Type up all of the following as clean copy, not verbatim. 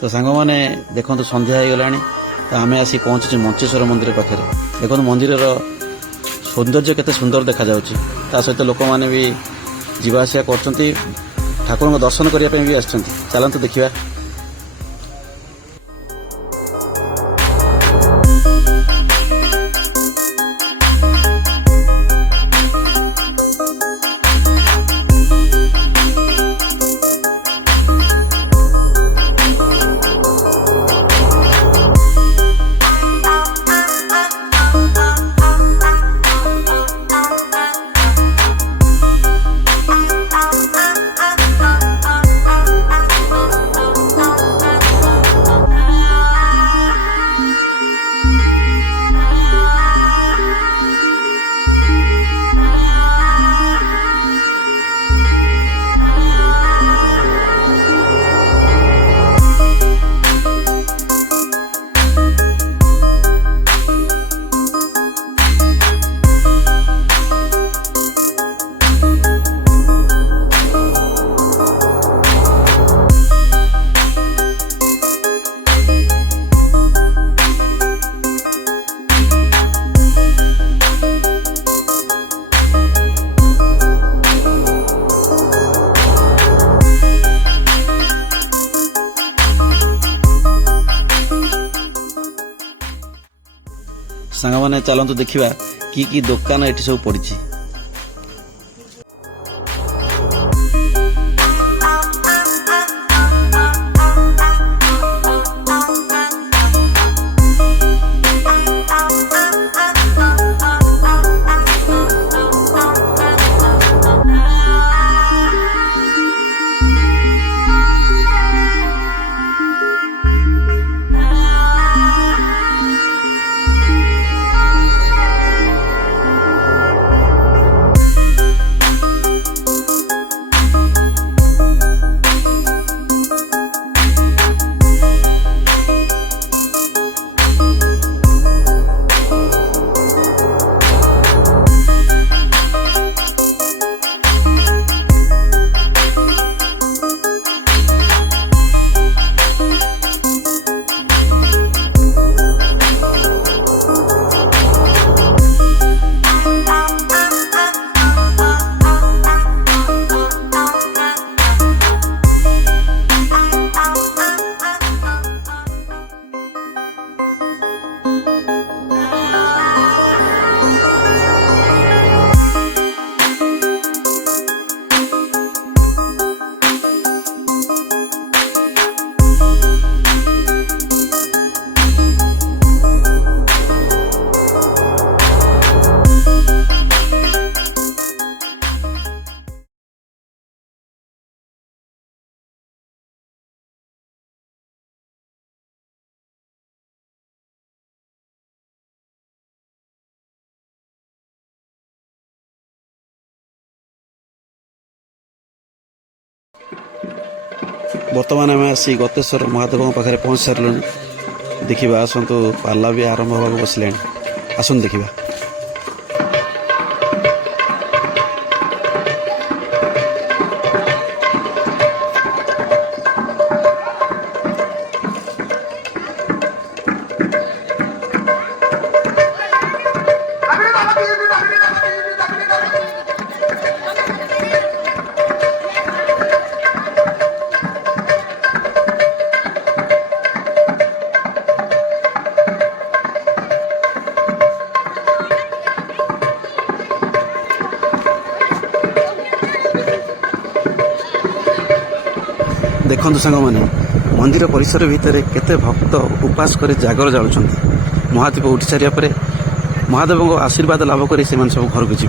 तो सांग मैंने देखो संध्या हो गला तो आम आसी पहुँचुचे मंचेश्वर मंदिर पाखे देखो मंदिर सौंदर्य केते सुंदर देखा जाउची सहित लोक मैंने भी जीवाआसिया कर ठाकुर दर्शन करने भी आसछन्ति चलतु देखा। सांग मैंने चलतु देखा कि दुकान ये सब पड़ी। बर्तमान आम आसी गतेश्वर महादेव पाखे पहुँच सारूँ देखा आसतु पाला भी आरंभ होगा बसले आसन देखा। देखु सांग मैंने मंदिर परिसर भितर केते भक्त उपास कर जागर जाऊँ महादीप उठी सारिया पर महादेव आशीर्वाद लाभ कर सब घर को जी।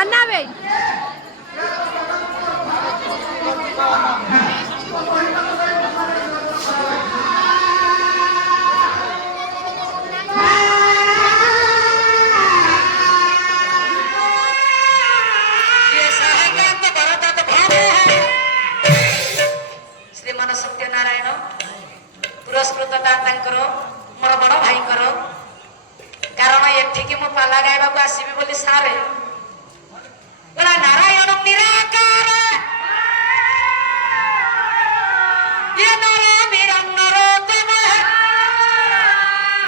Annabelle. ଶ୍ରୀମାନ ସତ୍ୟନାରାୟଣ ପୁରସ୍କୃତଟା ତାଙ୍କର ମୋର ବଡ଼ ଭାଇଙ୍କର। କାରଣ ଏଠିକି ମୁଁ ପାଲା ଗାଇବାକୁ ଆସିବି ବୋଲି ସାରେ ଗଲା ନାରାୟଣ ନିରାକାର ଇଏ ନର ନିରନ୍ନର ତୁମ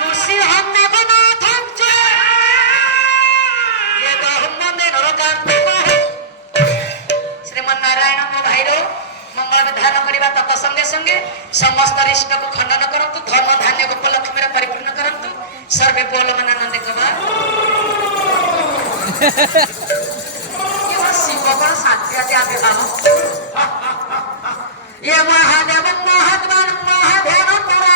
ନୃସିଂହନାଥ ଇଏ ଦହମନ୍ଦେ ନରକାନ୍ତ ଶ୍ରୀମାନ ନାରାୟଣ ମୋ ଭାଇର ମଙ୍ଗଳ ବିଧାନ କରିବା ତତ ସଙ୍ଗେ ସଙ୍ଗେ ସମସ୍ତ ରିଷ୍ଟକୁ ଖଣ୍ଡନ କରନ୍ତୁ, ଧର୍ମ ଧାନ୍ୟ ଉପଲକ୍ଷ୍ମୀର ପରିପୂର୍ଣ୍ଣ କରନ୍ତୁ। सर्वे बोलो मनानंद कबार ये शिव का साध्य त्याग हम ये महादेव महात्मान महादेव परा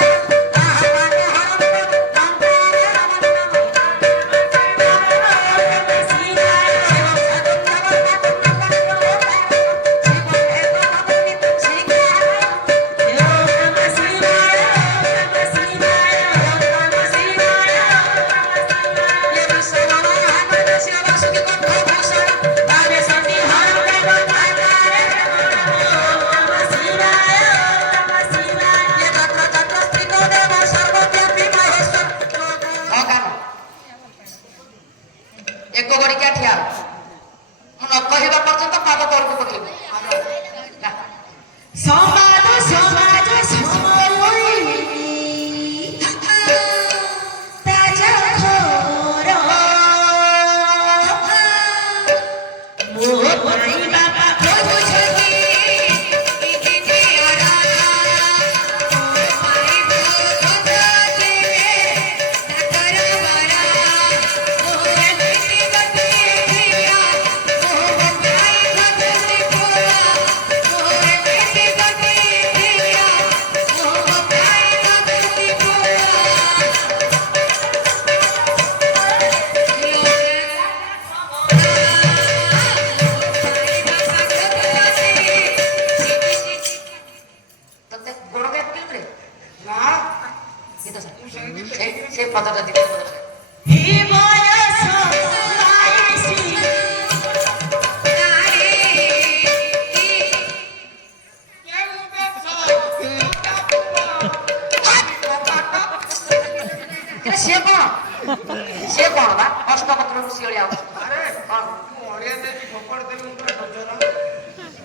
से कौन बा अष्टपत्र ऋषि आ अरे कौन ओरिया ने खपड़ देली उनका डजरा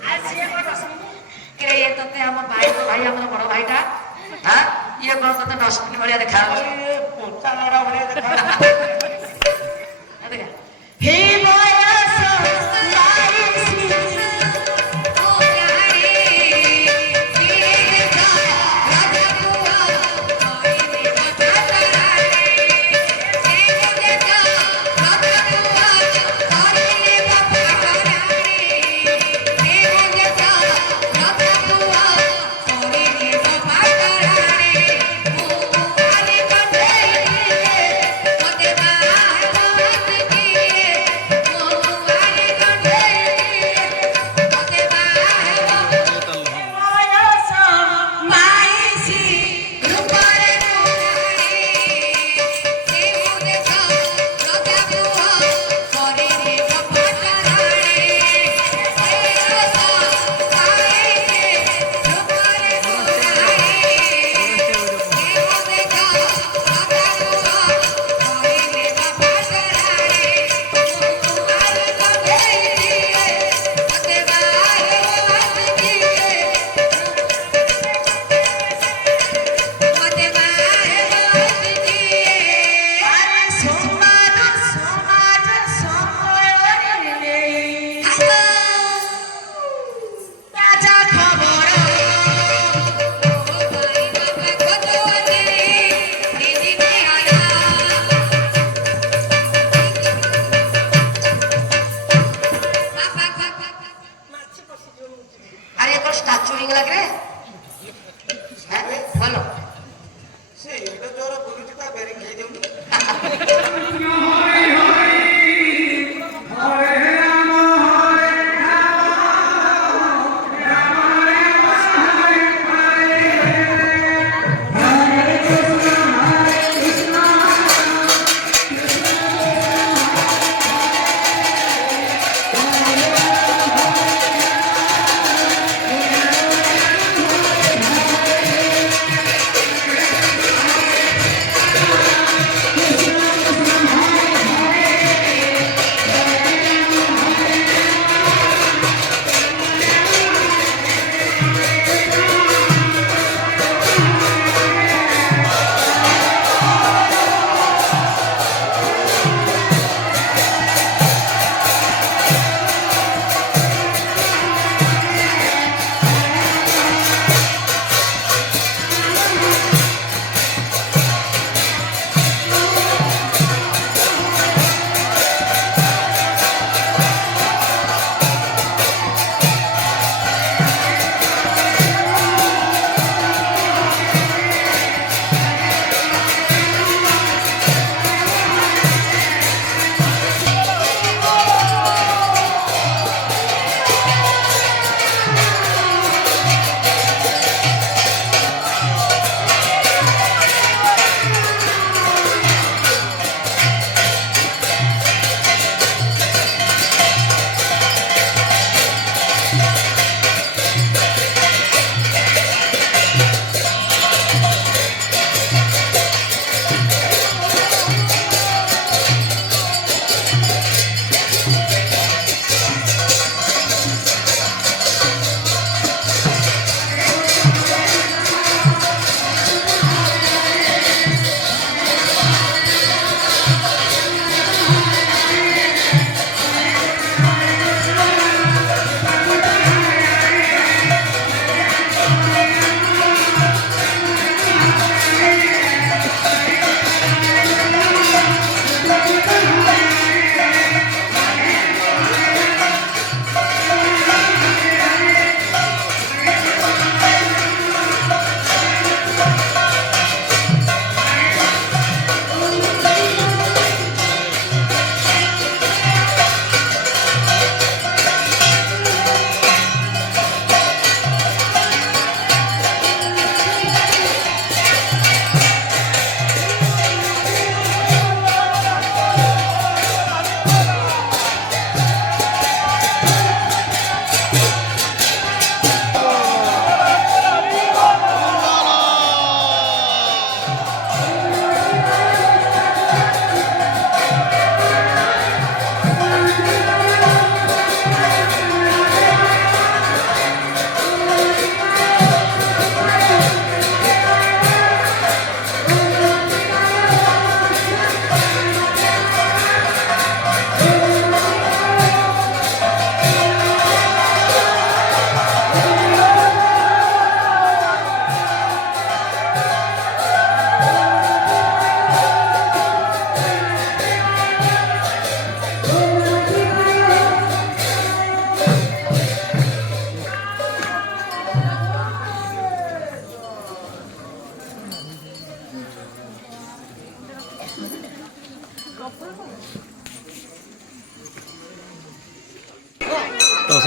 आ से कौन के ये तो ते हम भाई हमर बड़ भाईटा हां ये कौन तो डस्टबिन भलिया देखा ए पोचा लड़ा भलिया देखा देखा हे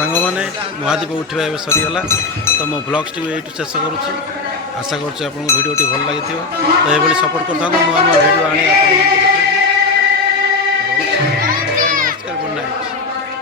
ସାଙ୍ଗମାନେ ମହାଦୀପ ଉଠିବା ଏବେ ସରିଗଲା ତ ମୋ ବ୍ଲଗ୍ସଟିକୁ ଏଇଠୁ ଶେଷ କରୁଛି। ଆଶା କରୁଛି ଆପଣଙ୍କୁ ଭିଡ଼ିଓଟି ଭଲ ଲାଗିଥିବ। ତ ଏଭଳି ସପୋର୍ଟ କରିଥାନ୍ତୁ, ନୂଆ ନୂଆ ଭିଡ଼ିଓ ଆଣି ଆପଣଙ୍କୁ